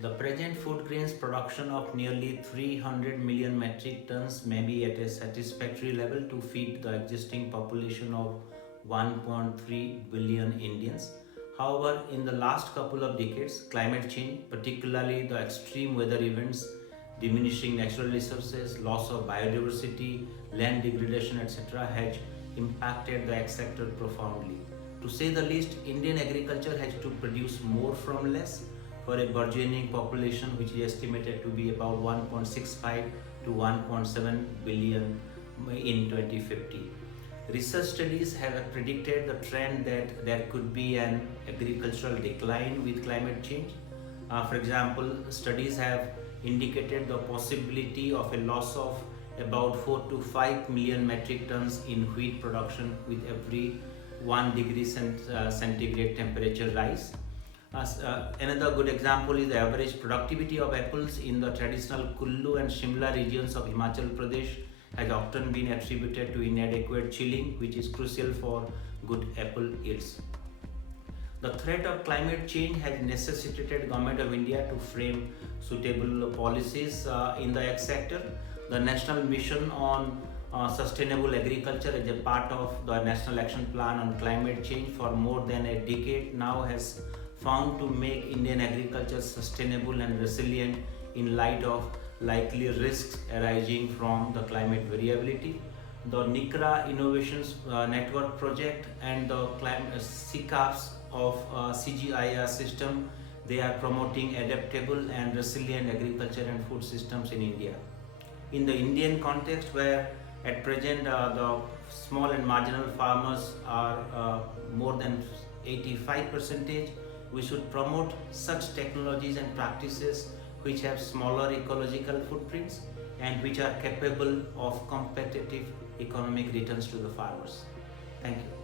The present food grains production of nearly 300 million metric tons may be at a satisfactory level to feed the existing population of 1.3 billion Indians. However, in the last couple of decades, climate change, particularly the extreme weather events, diminishing natural resources, loss of biodiversity, land degradation, etc., has impacted the ag sector profoundly. To say the least, Indian agriculture has to produce more from less for a burgeoning population which is estimated to be about 1.65 to 1.7 billion in 2050. Research studies have predicted the trend that there could be an agricultural decline with climate change. For example, studies have indicated the possibility of a loss of about 4 to 5 million metric tons in wheat production with every 1 degree centigrade temperature rise. Another good example is the average productivity of apples in the traditional Kullu and Shimla regions of Himachal Pradesh has often been attributed to inadequate chilling, which is crucial for good apple yields. The threat of climate change has necessitated Government of India to frame suitable policies in the ag sector. The National Mission on Sustainable Agriculture as a part of the National Action Plan on Climate Change for more than a decade now has found to make Indian agriculture sustainable and resilient in light of likely risks arising from the climate variability. The NICRA Innovations Network project and the CCAPS of CGIAR system, they are promoting adaptable and resilient agriculture and food systems in India. In the Indian context, where at present the small and marginal farmers are more than 85%, we should promote such technologies and practices which have smaller ecological footprints and which are capable of competitive economic returns to the farmers. Thank you.